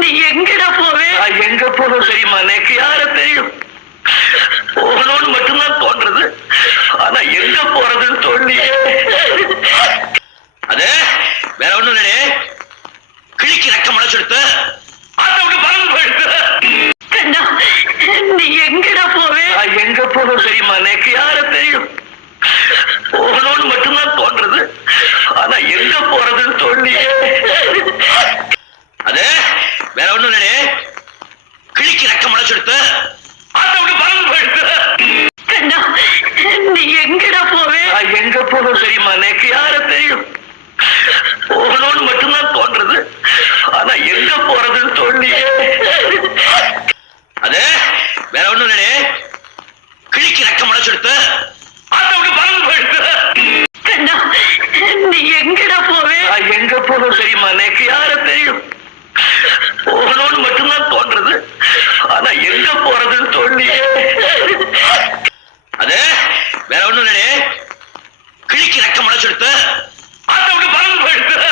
நீ எங்கடா போவே? எங்க போகணும் தெரியுமா? எனக்கு யார தெரியும்? போகணும்னு மட்டும்தான் தோன்றது. ஆனா எங்க போறதுன்னு தோல்லையே. அது வேற ஒண்ணும் இல்லையே. கிழிக்கு ரெக்க முளைச்செடுத்து ஆட்டோக்கு பறந்து போயிடுது. கண்ணா, நீ எங்கடா போவே? எங்க போகணும் தெரியுமா? எனக்கு யார தெரியும்? போகணும்னு மட்டும்தான் தோன்றது. ஆனா எங்க போறதுன்னு தோல்லையே. அது வேற ஒண்ணும் இல்லையே. கிழிக்கு ரெக்க முளைச்செடுத்து ஆட்டோக்கு பறந்து போயிடுது. கண்ணா, நீ எங்கடா போவே? எங்க போகணும் தெரியுமா? எனக்கு யார தெரியும்? போகணும்னு மட்டும்தான் தோன்றது. ஆனா எங்க போறதுன்னு தோல்லையே. அது வேற ஒண்ணும் இல்லையே. கிழிக்கு ரெக்க முளைச்செடுத்து ஆட்டோக்கு பறந்து போயிடுது. கண்ணா, நீ எங்கடா போவே? எங்க போகணும் தெரியுமா? எனக்கு யார தெரியும்? போகணும்னு மட்டும்தான் தோன்றது. ஆனா எங்க போறதுன்னு தோல்லையே. அது வேற ஒண்ணும் இல்லையே. கிழிக்கு ரெக்க முளைச்செடுத்து ஆட்டோக்கு பறந்து போயிடுது.